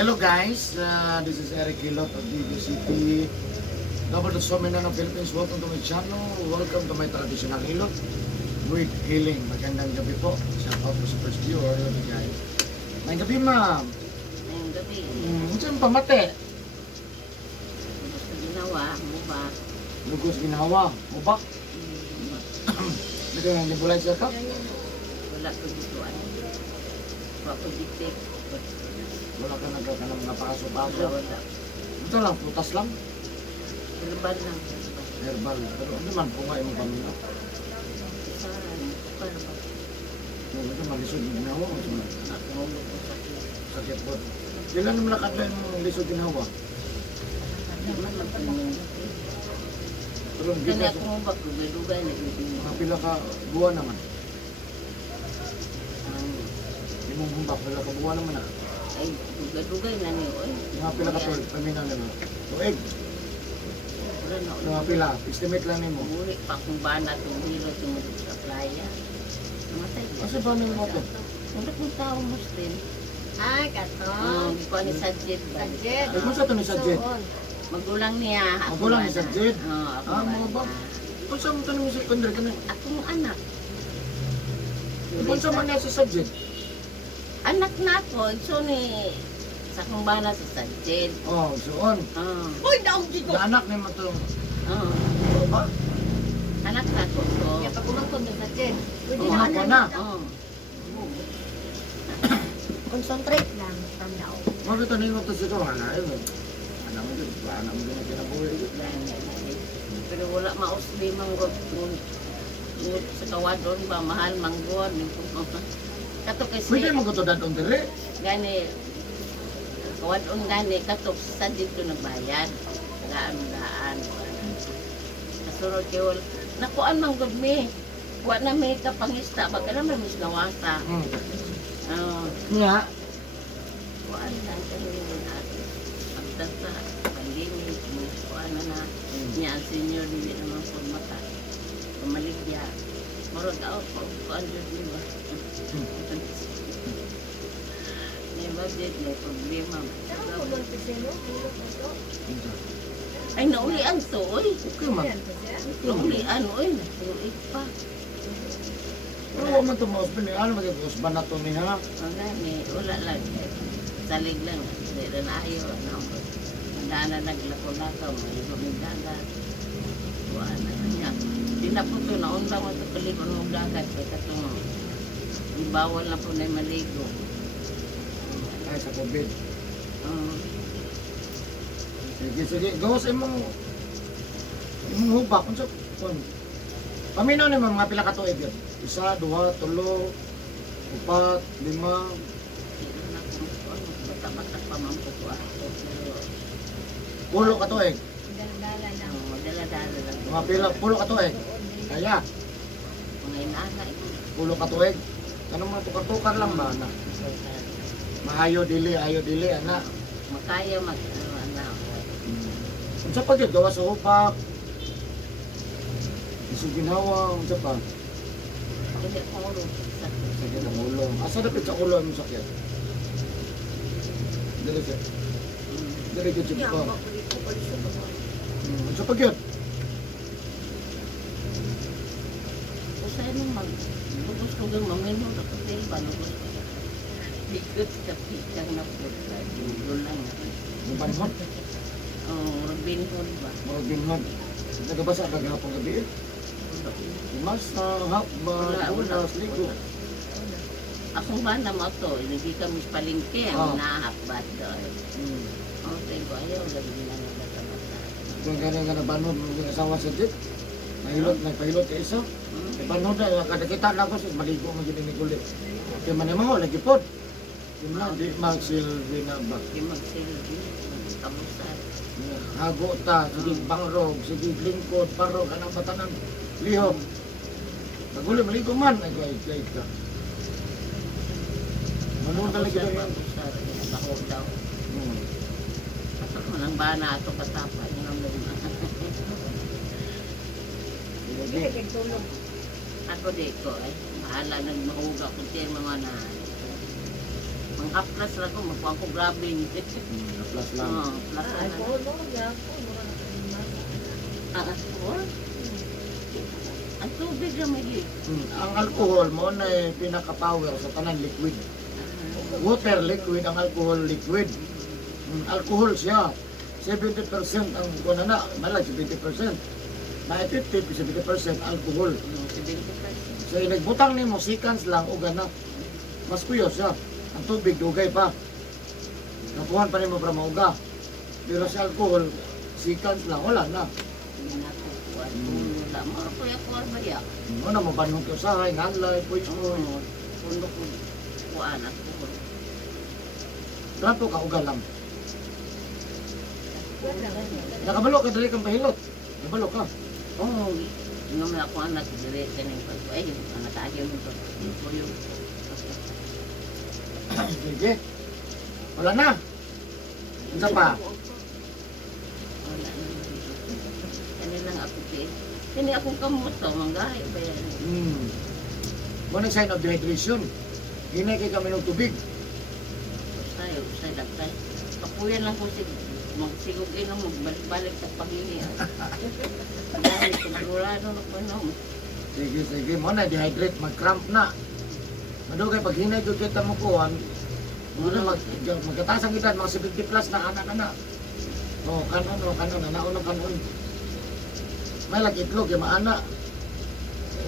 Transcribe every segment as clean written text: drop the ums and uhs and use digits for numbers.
Hello guys, this is Eric Hilot of DBCT. Dapat sa Mindanao, Philippines. Welcome to my channel. Welcome to my traditional Hilot with healing. Magandang gabi po. Shout out po sa first viewer. Hello guys. May gabi ma'am. Ngayong gabi, Ito yung pamate. gusto ginawa mo ba? Lugos ginawa. Mubak. Ito yung nibulay siya ka. Wala ko gituan. Wala ko gitik. Wala ka nagkakanang napaso-paso. Wala. Ito lang, putas lang. Laban lang. Herbal. Pero ano man, punga yung pamilya. Isaran. Para ba? Ito malisod yung ginawa. Ako mo ko sakit. Sakit po. Ilan naman nakadla yung lisod ginawa? Hindi man magpinong. Pero hindi Kanya ka ako mo ba kugay-dugay na gini. mga pila ka buwan naman. Ang Imong humbak, pila ka buwan naman na. ay dugay-dugay na niyo. Oy. Mga pila ka tol, paminaw na mo. Tuig, Wala na. mga pila, estimate lang nimo. Muli pa kung ba na itong hilo tumulog sa playa. Namatay. Kasi ba nang mo to? Wala kong tao Muslim. Ay, kato. Hindi ko ni Sajid. Sajid. Ay, kung sa to ni Sajid? Suon. Magulang niya. Ako Magulang ni ba na? Sajid? Oo, ako Ah, ba mga ba? na? Kung sa mo to ni secondary ka na? Akong anak. Kung sa man niya sa subject? Anak na ako. So ni sa kong bana si Sajid. Oh, suon. Uy, daog dito. Na anak ni mo to. Ba? Anak na ako. So, Kaya pag kumangkon doon sa Jen. Pwede Oh, na hapon ano. na. oh. Concentrate lang. Tanaw. Bakit ano yung to siya ka? Anak mo din, anak mo din na kinabuhi. Pero wala mausli manggod. Ngunit sa kawadon ba, mahal manggod. Kato kasi, Pwede mo ko to dadong dire? gani, kawadon gani, kato sa dito nagbayad. Daan. Kasunod kayo, nakuan manggod mi. Wa na may kapangista, baka naman mis nawasa. Nga. Kuan na kami yung natin. Pagdan sa pandemic, kuan na niya ang senior hindi naman po mata. Pumaligya. Marag out po, kuan yun di ba? May budget, may problema. Saan ko doon pisino? Hilot na to. Ay, naulian to, oy. Okay man. Yan to siya. Naulian, oy. Naulit pa. Pero huwag man ito mo, ano ba ito? Usban na ito niya. Wala lang. Salig lang. Hindi rin ayaw. Mandana naglako-lakaw. May lumidagat. Kuan na niya. Di na po ito. Naundang mo ito kalikon ng dagat. Kaya katong bawal na po na maligo. Ay, sa COVID. Um, Sige. Gawas imong hubak. Kung sa, paminaw ni mga pila ka tuig yun. 1, 2, 3, 4, 5, 5. bata-bata pa man po ko ako. Pulo ka tuig. Dala-dala lang. Dala-dala lang. Mga pila, pulo ka tuig. Kaya, Mga inanay. pulo ka tuig. Ano mga tukar-tukar lang ba na? Maayo dili, ana. Makaya mag-anak. Kung sa pag gawas sa hubak. Isu ginawa, kung sa pa. Hindi ko ulo. Sakit ang ulo. Asa dapit sa ulo ang sakit? Dili siya. Dili ka siya pa. Kung sa pag yun? Usay nung lubos ko ng mamino na hotel ba? Lubos ko. Bigot sa pitang na po. Dulo lang. Yung panhon? Robin Hood ba? Mga ginhon. Nagabasa ka gahapon gabi eh. Mas hakba, unas, ligo. Akong banda mo ito, hindi kami palingke, Oh. nahahabat doon. Okay ko, ayaw, lagi na nagkakabata. Kung ganyan nga nabanod ng asawa sa jeep. Nagpahilot ka isa. Ibanod na, kada kita na ako sis, maligo mo gini ni kulit. Kaya man mo, lagi pod. Yung na, di magsilbi na ba? Hindi magsilbi, kamusar. Hago ta, sige bangrog, sige lingkod, parog, anong batanan, lihom. Naguli, maligo man, ay kaya ka. Manood ka lagi Kamusar, doon. kamusar, nakahog daw. Patok mo ng bana ato katapa, yun ang luma. Hindi ka tulog. Ako di ko, bahala nagmahuga ko siya mga na. Pang-haplas lang ko, magkuha ko grabe. Plus lang. Oo, plus Ay, lang. po, no, yapo, mura na kayo. Ang alcohol? Ang tubig lang may Ang alcohol mo na pinaka-power sa tanan liquid. Water liquid, ang alcohol liquid. Alcohol siya. 70% ang kuna na, malag 70%. Na 50-70% alcohol. 70%. So nagbutang nimo seconds lang o gana. Mas kuyo siya. Ang tubig dugay pa. Nakuhan pa nimo para mauga. Pero sa alcohol, seconds lang wala na. Hindi na ako kuha. Wala mo ako yung kuha ba ya? Ano mo banong ko usahay, nganlay, puy Oo. Puno ko kuha na ko. Trato ka uga lang. Nakabalo ka dali kang pahilot. Nakabalo ka. Oo. Nung ako anak, dire ka ng pag ay, anak ayaw mo to. Ito yung Sige. Wala na. Isa pa. wala na. Kani lang ako ti. Kani akong kamuto, manggahay ba yan? Muna sign of dehydration. Hinay kay kami ng tubig. Usay dagtay. Kapuyan lang ko magsigog inom, magbalik-balik sa pangini. Dahil kontrolado na po no. Sige, sige. Muna dehydrate, mag-cramp na. Madugay, pag hinay ko kita mo kuhan, magkataas ang edad, mga 70 plus na anak na. Kanon, nanaunang kanon. May itlog, yung maana.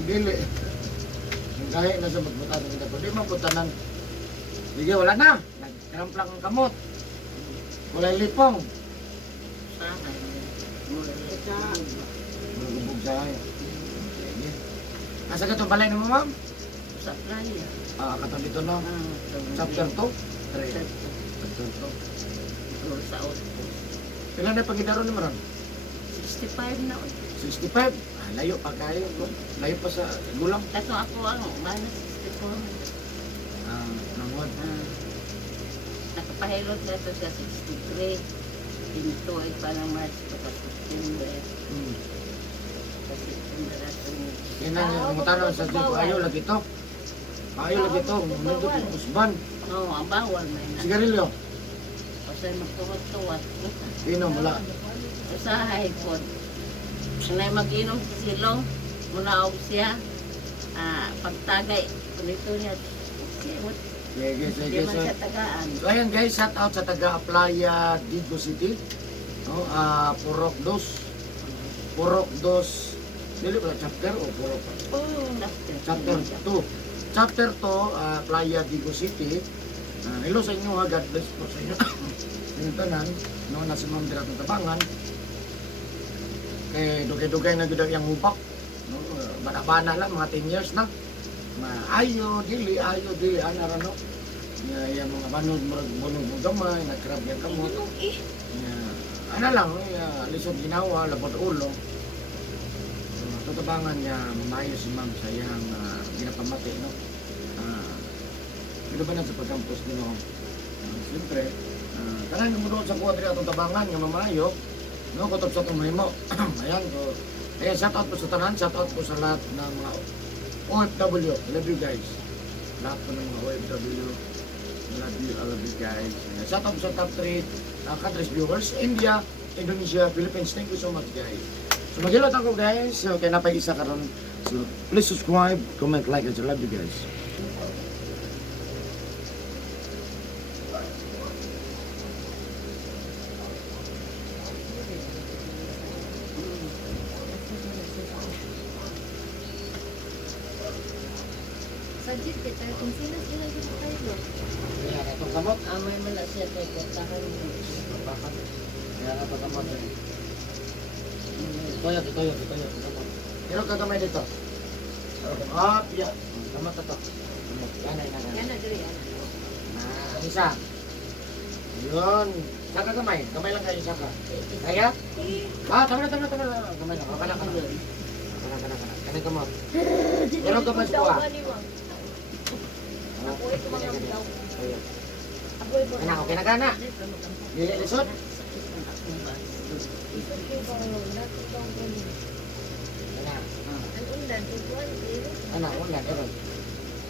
Dili. Kahit na sa magbutas ang edad. Di mabutanan. Sige, wala na. Nag-cramp lang ang kamot. Wala yung lipong. Sana. Magubog sa akin. Sige. Asa ka itong balay mo, ma'am? Sa playa. Katabi ito na. Chapter 2. Chapter Chapter 2. Sa outpost. Kailan na pagkidaro ni Maron? 65 na. 65. Layo pa kayo. Layo pa sa gulang. Kaso ako ang mana 64. Nangod. Nakapahilot na ito sa 63. Dito ay parang March pa sa September. Sa September ato niya. Yan na yung mutano sa Diyo. Ayaw lagi ito. Ayaw lagi ito. Nandito yung usban. Oo, ang bawal may na. Sigarilyo. Kasi magtuwat-tuwat. Inom, wala. Usahay po. Sanay mag-inom sa silong. Munaog siya. Pagtagay. Kunito niya. Sige, Di sige, man sige. siya tagaan. So ayan guys, shout out sa taga Playa Digo City. No, Purok 2. Purok 2. Dili ba chapter o Purok? Chapter 2. Chapter 2, Playa Digo City. Hello sa inyo ha, God bless po sa inyo. Sa inyong tanan, no, nasa mga diratong tabangan. Dugay-dugay na gudang yung hupak. No, bana-bana lang, mga 10 years na. Ayo, dili, anara no. Yung mga manod, bunong mo gamay, nagkrab yung kamot. Ano lang, lisod ginawa, labot ulo. Tutabangan niya, mamayo si ma'am sa iyang ginapamati, no? Ano ba na sa pagkampus nyo? Siyempre, kanang mo doon sa kuwadri atong tabangan, yung mamayo, no? Kutob sa itong mahimo. Ayan, so, shout out po sa tanan, shout out po sa lahat ng mga OFW. I love you guys. Lahat po ng mga OFW. I love you guys. Shout out po sa top 3 countries viewers. India, Indonesia, Philippines. Thank you so much guys. So mag-ilot ako guys. So, kaya napay-isa karon. So please subscribe, comment, like, and I love you guys. Sajid kita kung sino sila yung tayo. Kaya na itong kamot. May mala siya tayo kortahan mo. Bakit? Kaya na itong kamot. Toyo. Pero kagamay dito. Piya. Kamot ito. Yan. Yan na diri yan. Ang isa. Yun. Saka kamay. Kamay lang kayo saka. Kaya? Tama na. Kamay lang. Kana. Kanay kamot. Pero kamay sa kuha. Ako ito mga daw. Ayun. Ako ito. Kana ko kinagana. Dili lisod. Ito ko natutong ko ni. Kana. Ang undan tutuan Ana, wala pero.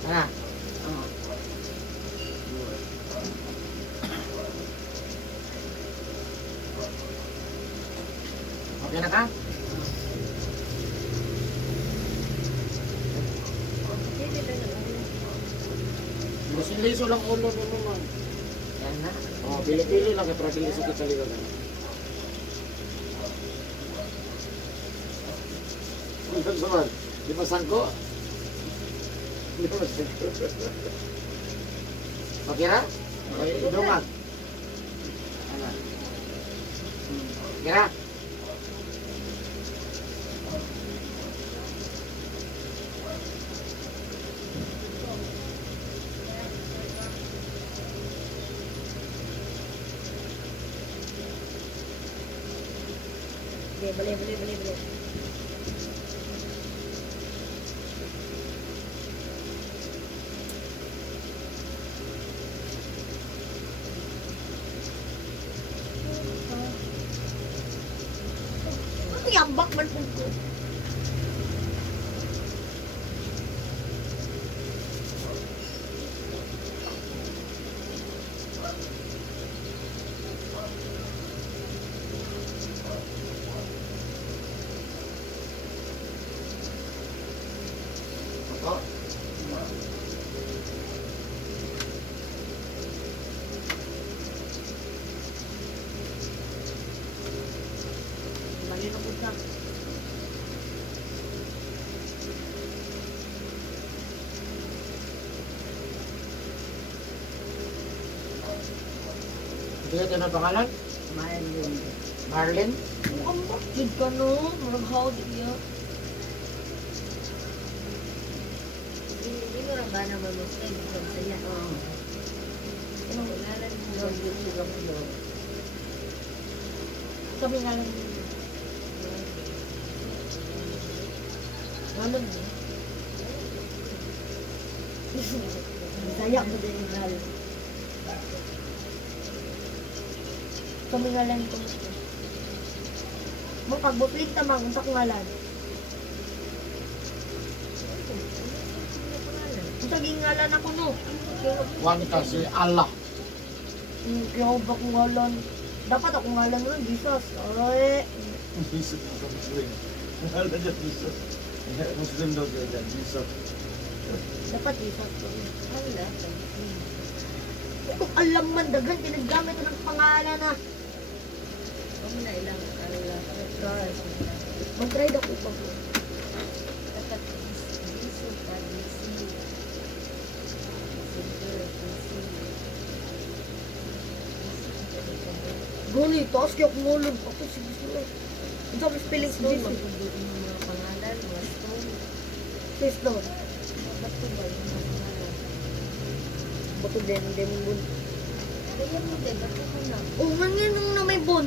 Ana. Okay na ka? Hindi na lang. Liso lang ulo mo naman. Yan na. Oh, pili-pili lang kaya para liso kita ligo na. Ano naman? Di ba sangko? Di ba sangko? Okay na? Okay, idungan. Ano? Okay na? Okay, balik. Ano yambak man po ko? Oh. Malinapod na. Sige, ito na pangalan? Mahal yun. Marlin? Mukhang bakit ka no? Marang hawd iya. Hindi mo rin ba naman mo stay dito sa iya? Oo. Anong ngalan mo? Yun, yun, yun, yun. Kami ngalan mo. Ngalan mo? Bisaya mo din yung ngalan. Kami ngalan ko. Magpagbuklit tamang unsa ko ngalan. Unsa ging ngalan ako no? Juanita si Allah. Kaya ba kong ngalan? Dapat ako ngalan nun, Jesus. Ay, Jesus is a Muslim. Wala dyan Jesus. Muslim daw kayo dyan, Jesus. dapat Jesus ko. Wala. Kung alam man, dagan, pinagamit ko ng pangalan na. Huwag mo na ilang Allah. Mag-try daw ko pa po. Dapat iso pa, isi. Guni, taas kaya kumulog. Ako, sige, sige. Ang sabi spelling ko Stone, Jesus. magpunduin yung mga pangalan, mga stone. Sis doon. Bato ba yung mga pangalan? Bato din, bun. Kaya mo din, bato mo na. Oh, man yan nung na may bon.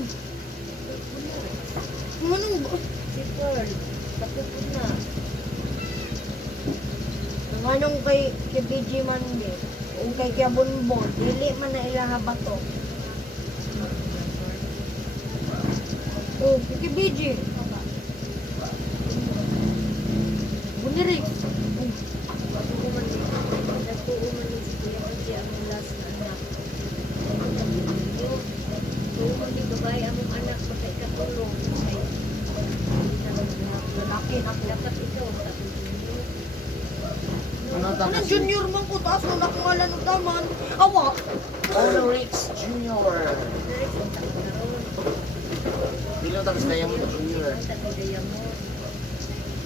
Ano ba? Si Pearl, bato ko na. Ang anong kay BG man din. O kay kaya bonbon. Dili man na ilaha bato. Oh, kay BG. Buniri. Natuo man din si Kuya Pati ang last na anak. Natuo man din babae ang anak baka ikatulong. Ay, hindi na Lalaki na po. dapat ikaw sa tutulo. Ano Anong junior man ko, taas mo nakungalan ng taman. Awa! Ulrich Jr. Dilo tapos kaya mo Jr.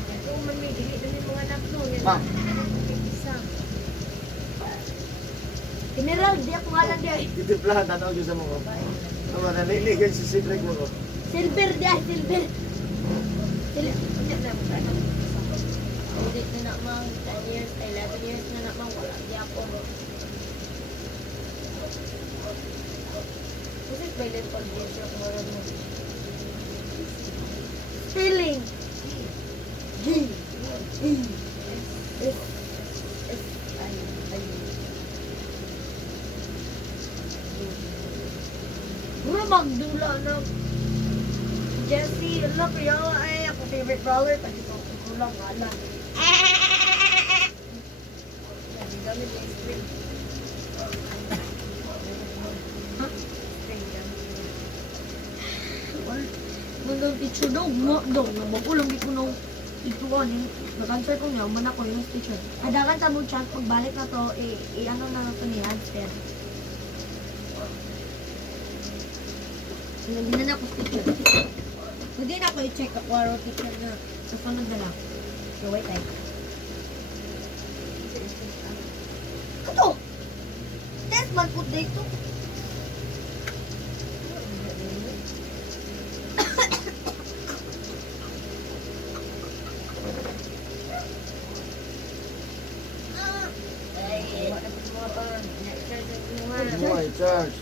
Natuo man may dili na yung mga anak no. Yan Ma. isa. General, di ako ngalan di ay. Itiplahan, tanaw dyan sa mga. Ano, naliligan si Cedric mo ko. Silver di ay, silver. Kanya na mo anak. Ulit na na mang 10 years, 11 years na na mang wala di ako. Kasi pwede pag-years ako wala mo. Feeling. G. E. S. Ay. Bro, magdula na. Jessie, ala, kaya nga ay ako favorite brawler. Kasi ko kulang ngalan. Gamit yung spring. Spring gamit. Nung teacher daw, mo daw, nabagulang di ko nung ituan yung nag-answer ko niya, man ako yung teacher. Adagan sa mo chance, pagbalik na to, i-ano na lang to ni handstand. Hindi na ako teacher. Hindi na ako i-check ako araw teacher na susunod na lang. So wait tayo. Kato! Test man po dito. Boy, charge.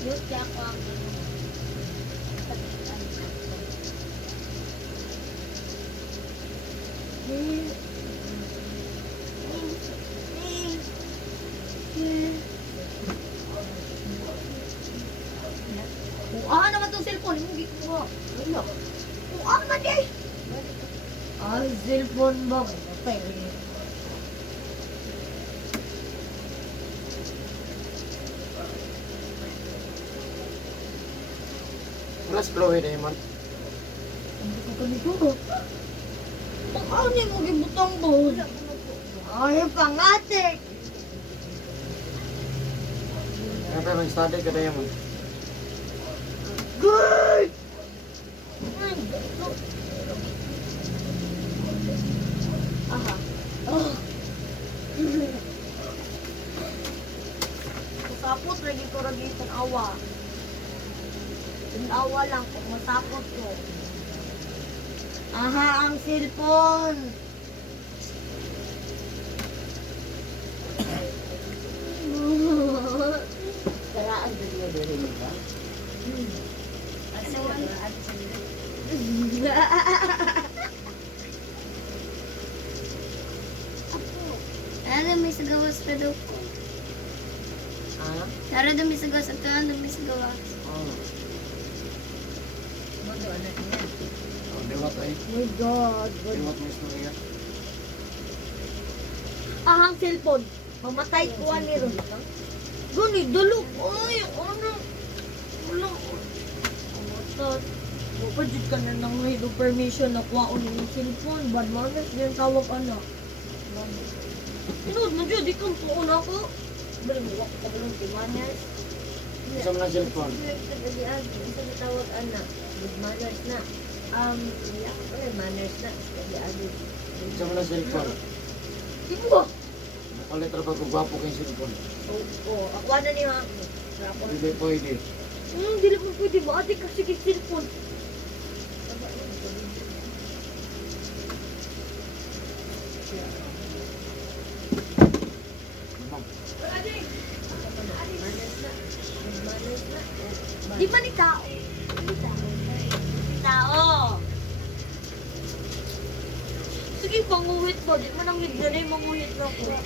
Yun siya ko ang Kuha naman itong cellphone, hindi ko. Kuha naman eh. Ay, cellphone ba? Okay. Plus Chloe Diamond. Hindi ko ganito. Ano niya mo gibutang ba? Ay, pangatik. Kaya pa mag-study ka Diamond. Good! Aha. Oh. Masapot, lagi ko lagi itong awa. Yung awa lang, kung masapot ko. Aha, ang cellphone! Karaan din mo din ba? Nara may sagawas pa daw ko. Ha? Nara daw may sagawas at ano may sagawas. Oo. Ano anak niya? Oh, dewat ay. Oh my God. Dewat mo istorya. Ahang cellphone. Mamatay ko ni Ron. Gani, dalo. Ay, ano? Wala. Mamatay. Mapajud ka na nang may permission na kuha ng cellphone. Bad manners din tawag anak. Inood mo dyan, di kang puon ako. Balik mo, wak ka balong di manners. Isa mo na cellphone. Isa na tawag anak. Good manners na. Iya, manners na. Isa mo na cellphone. Di mo. Nakalit ra pa ko gwapo kay cellphone. Oo, ako na niya ako. Ako. Hindi pwede. Dili mo pwede ba? Ate kasi kay cellphone. Di man ni tao. Tao. Sige, panguhit mo. Di man ang libre na yung manguhit na ko.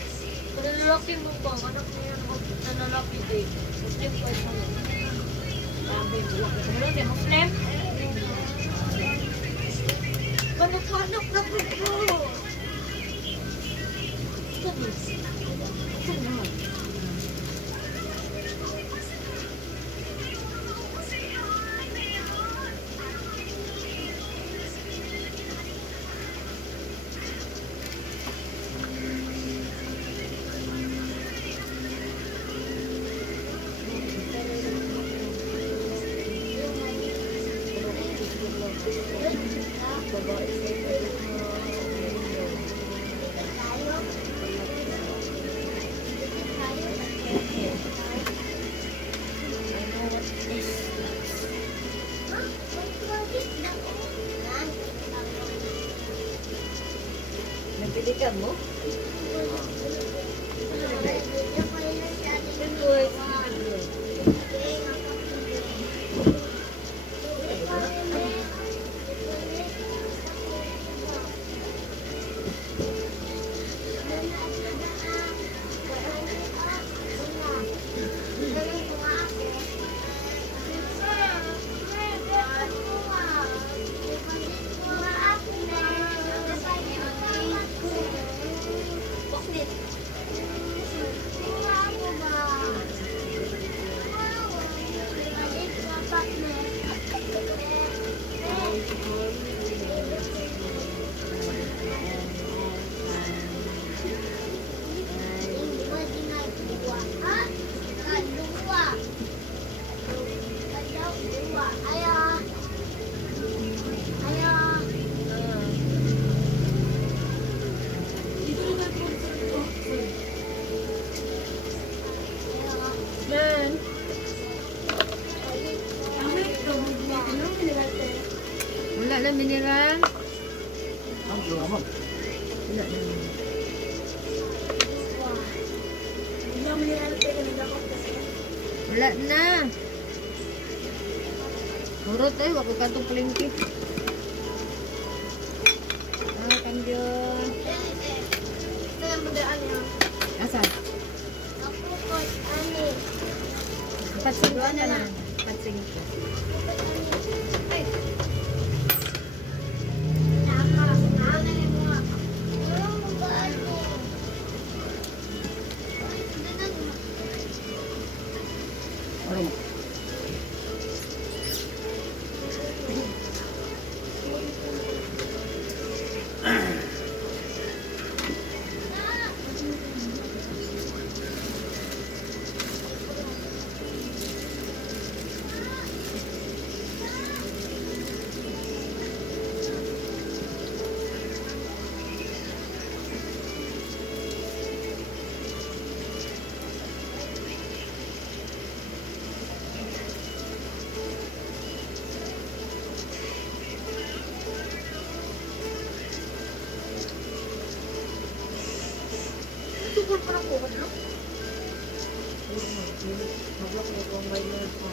Nalalaki mo ba? Anak mo yan ako. Nalalaki din. Muslim pa mo. Sabi mo. Ano di Muslim? Kanak-kanak na ko ko. Sabi. Sabi mo. Napilikan mo? Wala mineral. Ang suha mo. Wala na. Wala na. Hurot tayo, wag ka itong palengke. Ah, kandiyon. Asan? Patsing ka na. Patsing ka. Ano? Tugol pa ng buhat, no? Maglak mo kung may meron pa.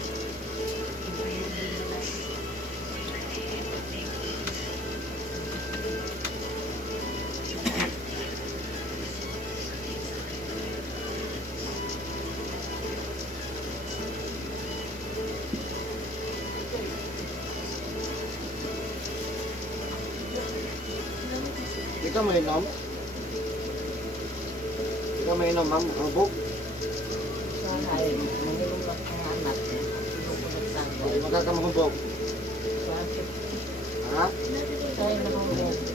Di ka mainom? Di ka mainom, ma'am? Rubok? Sana ay manilong lang ang anak ko. Pinupunod sa Ay, magkakamahubog. Ha? Tayo na mga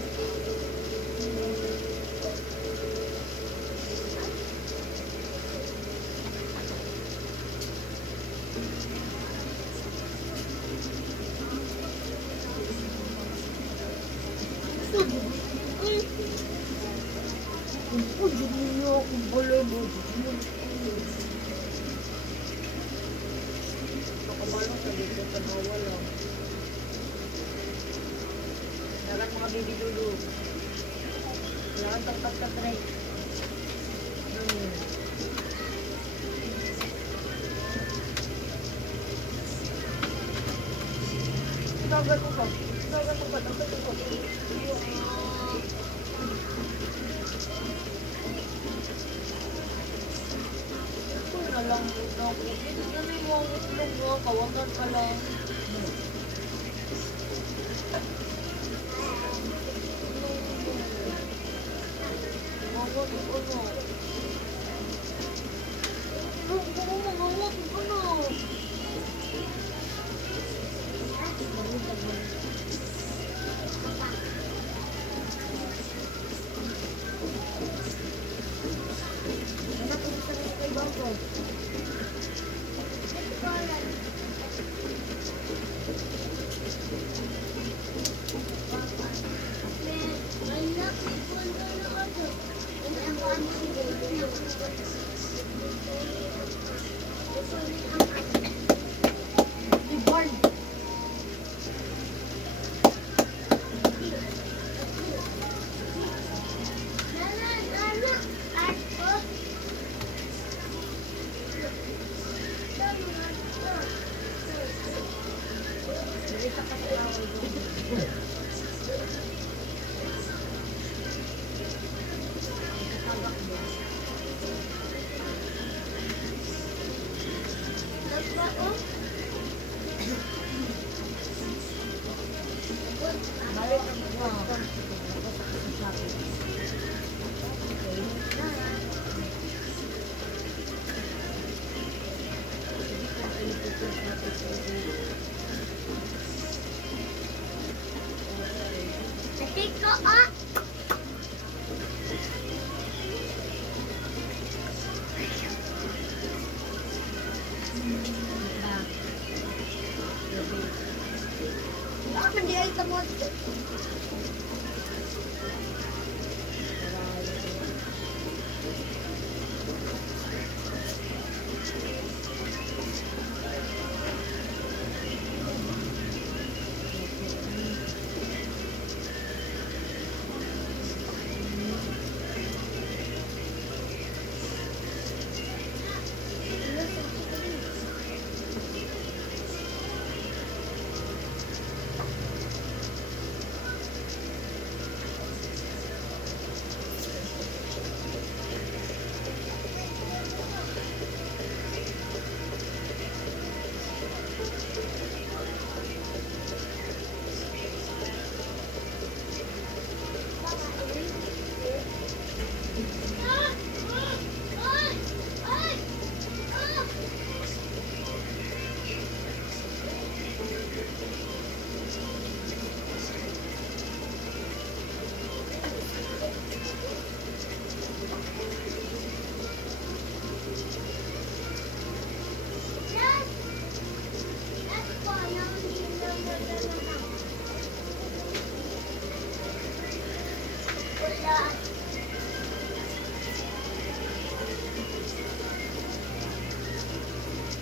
Jangan mga baby dulu. Jangan tempat break. Dagat ko pa. Dagat ko pa. Dagat ko pa. Ito na lang ito. Ito na may mga itlog mo. Kawasan ka lang.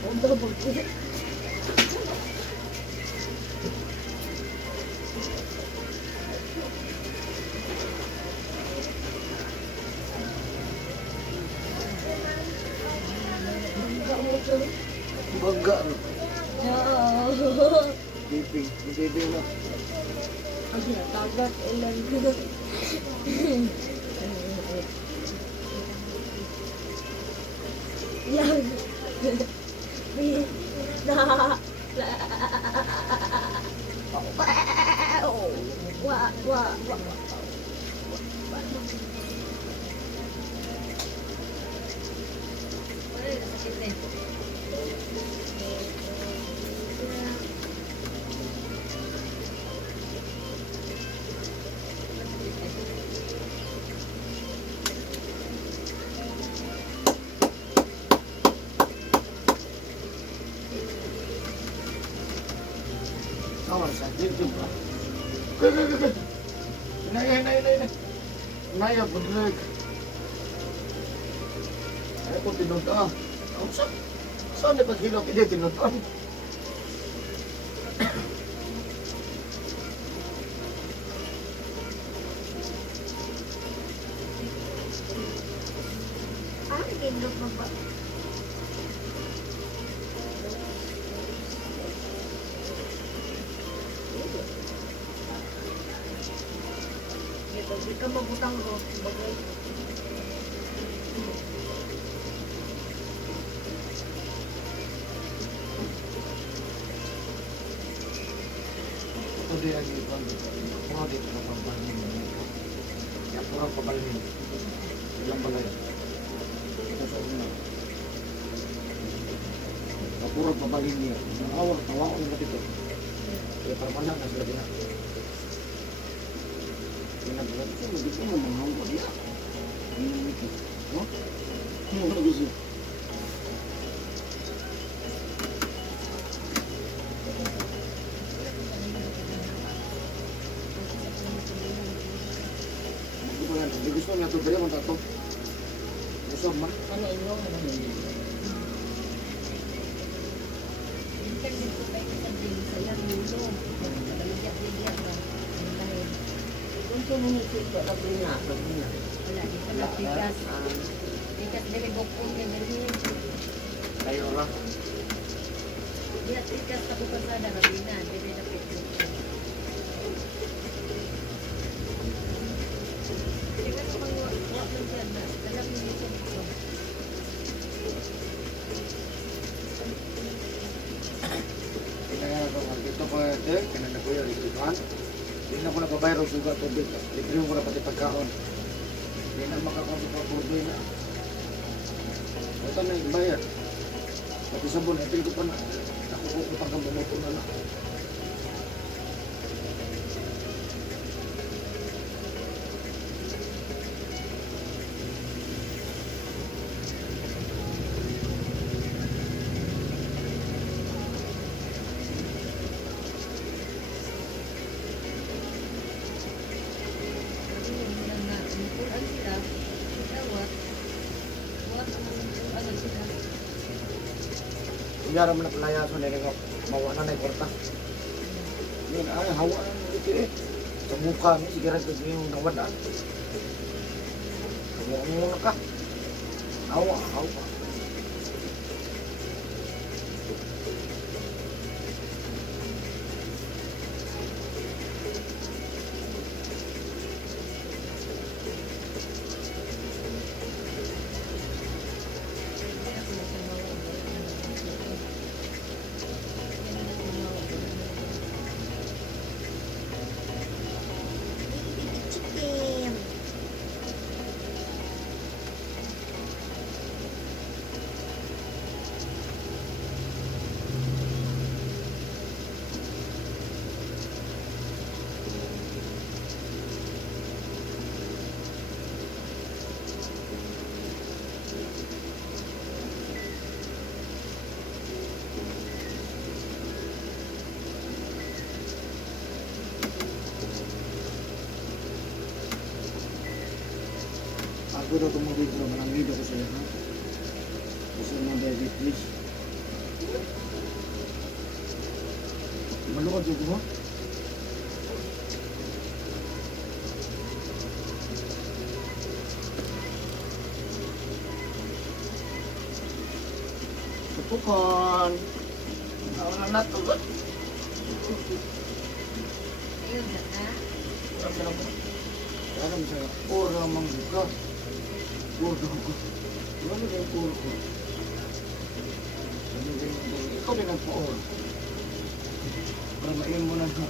Ang double ko. Bangga, no? Yeah. Baby, baby na. Ang natagat ilan. Yan. Wa wa wa. Tawar sa dito ba? Nay. Nay, abudlag. Ay ko tinudan. Ang saan na paghilok hindi tinudan? Gindot mo ba? Di ka mabutang ro. Bagay. Ito di ang ibang puro dito na pambalin. Kaya puro pambalin. Ilang pala yun. Ito sa una. Puro pambalin niya. Awal, tawa ko na dito. Kaya permanan na sila din. Pinagbuhat ko, hindi ko mamahal ko diya. Hindi ko. No? Ano gusto? Hindi gusto niya ito, beri mo tato. Gusto man. Ano inyo? Ano hindi? Kung suminisip ko, sabi niya. Kayo lang. Kailangan ako dito po ate, kailangan ko yung ikutan. Hindi na ko napabayro suga tubig. Libre mo ko na pati pagkaon. Hindi na makakapi pa purdoy na. Ito na yung bayad. Pati sabon, ito ko pa na. Ako ko utang kang bumuto na na. Kunyara mo na palayaso na nga mawa na na yung kwarta. Yun ay hawa na dito eh. Sa mukha mo, sigaran ko yung nawala. Hawa mo muna ka. Hawa. ko daw itong mga video, manangido ko sa'yo, ha? Gusto mo, baby, please. Malukad yung mo? Tutukan. Ako na natulad. Ayun na ha. Alam saya, pura mangga. Pura ko. Alam mo yung pura ko. Ikaw din ang pura. Para main mo na ha.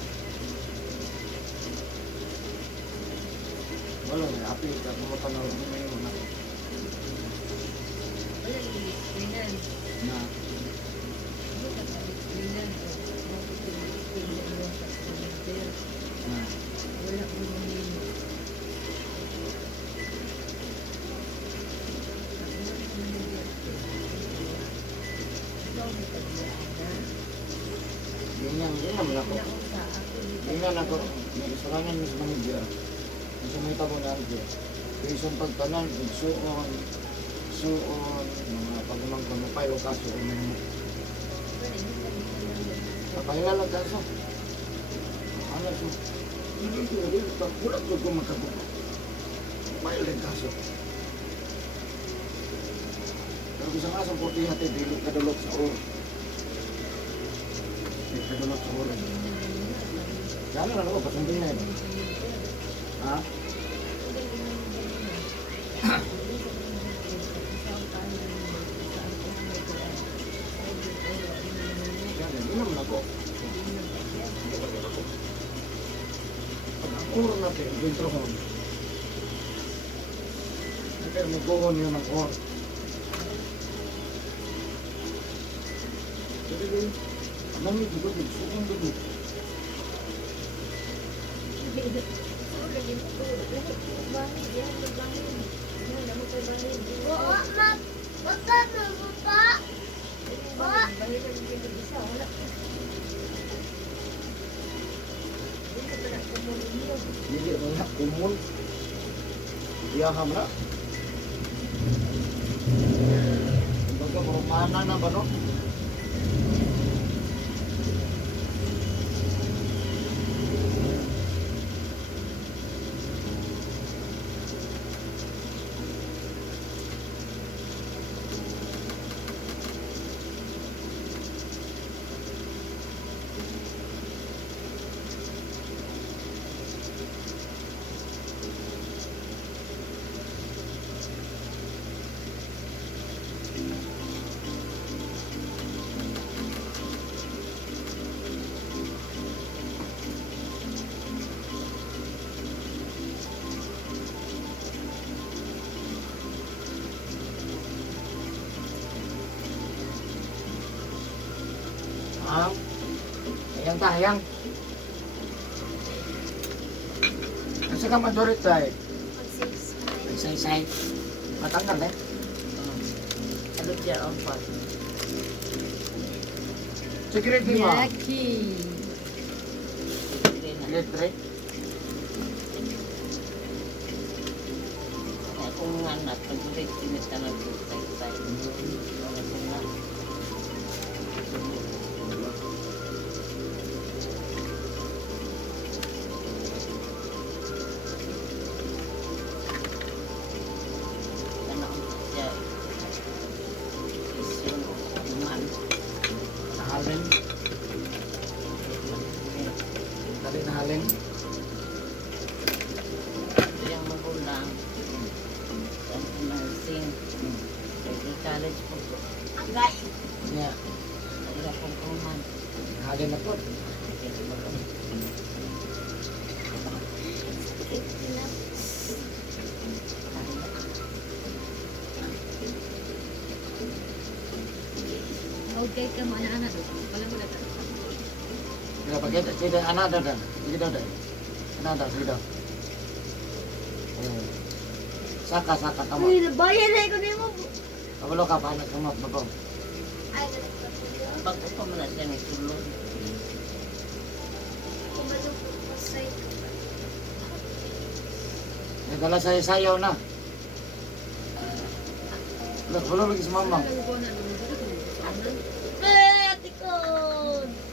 Wala na, api ka. Kumatanaw mo na yun na. Wala i-explainan. Na. Wala ka i-explainan. Na. Wala ko namin. Ganyan naman ako. Ganyan ako. Nagsurangan mo sa manager. Ang sumita mo na ako. Kaya isang pagtanan, suon, mga pagmamang pagmapay o kaso o mga papahilalag kaso. Ano so? Hindi ko rin, pagkulat ko kung magkabuka. Papahilalag kaso. Pero kung sa kasang puti hati, dili kadulok sa oras. Dili kadulok sa oras. Kaya na ako, pasundin na yun. Ha? Hindi naman ako. Pag ang oras natin, introhon. Pero mag-goon yun ang oras. Jadi din, nangit dito, sukong dito. Jadi banyak kumun. Iyaham na. Kumbaga, mana na ba no? Ayan tayang. Kasi ka madurit tayo. Say. Matanggal eh. Ano siya ang pat? Security mo. Yaki. Litre. Kung nga na, pag-ulit, sinit ka na say. Nahalin. Dali nahalin. Yung magulang, ang nursing, college po po. Agay. Niya. Wala pong kuman. Nahalin na po. Okay ka mo anak-anak. Wala mo na ka. Bila pakai tidak anak ada dah. Tidak ada. Anak ada tidak. Saka kamu. Uy, nabayan na ko nimo. Kabalo ka pa anak kamu apa? Pag upo mo na siya ng tulog. Nagala saya sayaw na. Nagbulo lagi si mama. Ate ko!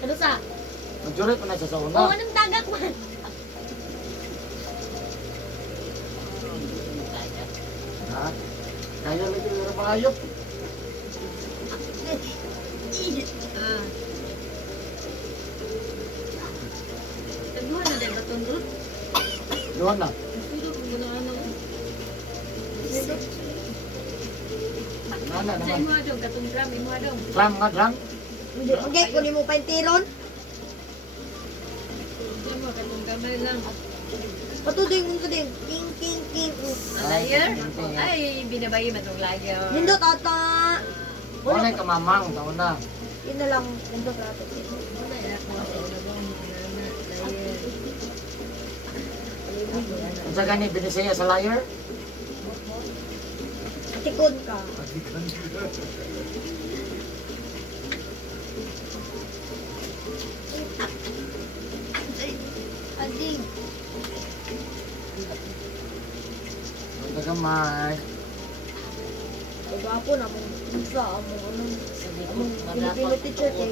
Ano sa? Nagjurit pa na siya sa Oo, una. anong tagak man? Ha? Kaya lagi yung pangayop. Ah. Tagluhan na dahil baton root. Doon na. Pero kung gano'n ano. Nana Sa naman. imo adong, katong gram, imo adong. Drum nga drum. Hindi, okay, kunin mo pa yung tiron. Diyan mo, katong gamay lang. Patuding mo ding. King, king, king. Liar? Ay, binabayi man itong liar. Nindot ata. Wala ka mamang sa una. Yun na lang, nindot ata. Ang sa gani, binisaya sa liar? Tikod ka. Ading. Ang tagamay. Pagwapo na mong isa, among Filipino teacher kay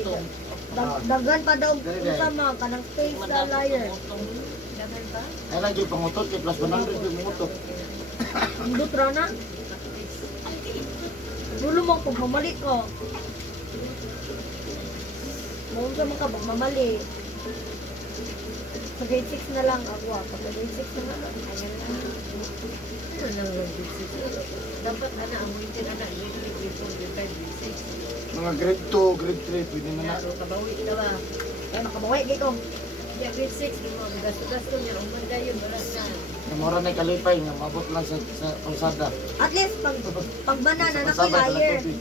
dagan pa daw sama kanang space sa liar. Dagan ba? Ay lang yung pangutot, kay plus 100 yung pangutot. Indot ra na. Dulo mo pag mamali ka. Mawag sa mga pagmamali. Sa grade 6 na lang ako ah. Pag grade 6 na lang. Ayan na. Ano lang grade 6? Dapat ana amoy din ana. Grade 4, grade 5, grade 6. Mga grade 2, grade 3, pwede na na. Kabawi ka ba? Ay, makabawi, gito. Yeah, grade 6, di mo, gasto-gasto niya, ang banda yun, wala na. Namura na kalipay nga, mabot lang sa kalsada. At least, pag banana na Sa ko'y kalsada, liar. tubig.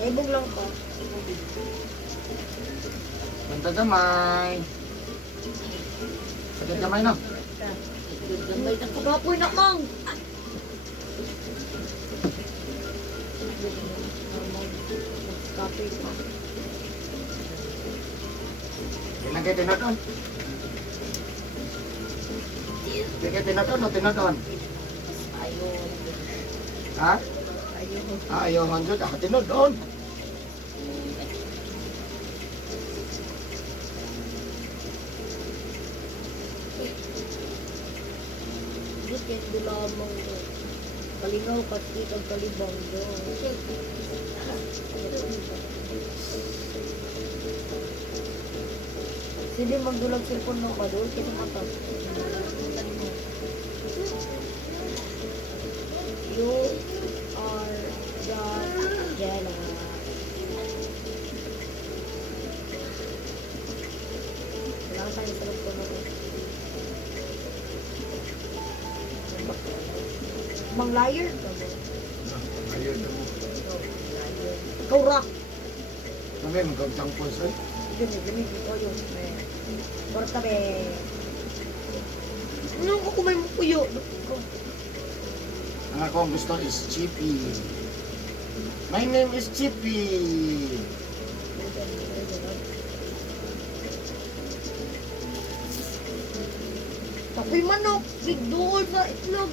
Naibog lang ko. Ang tagamay. Sakit kamay na. Gamay na kagapoy na mang. Kapoy pa. Kailan kayo tinadon? Hindi kayo tinadon o tinadon? Ha? Ayaw nga dyan. Tinadon. Dikit dulamang do. Kalingaw pati kag kalibang do. Sige magdulag cellphone mo pa do. Kita mata. You are just jealous. Wala ka tayong sarap ko na to. Mang liar ka mo. Ayaw na mo. Ikaw ra. Kami, magkagtang po sir. Gani ko yung Porta be. Ano ko kumay mo puyo? Ang akong gusto is Chippy. My name is Chippy. Takoy manok, big dool sa itlog.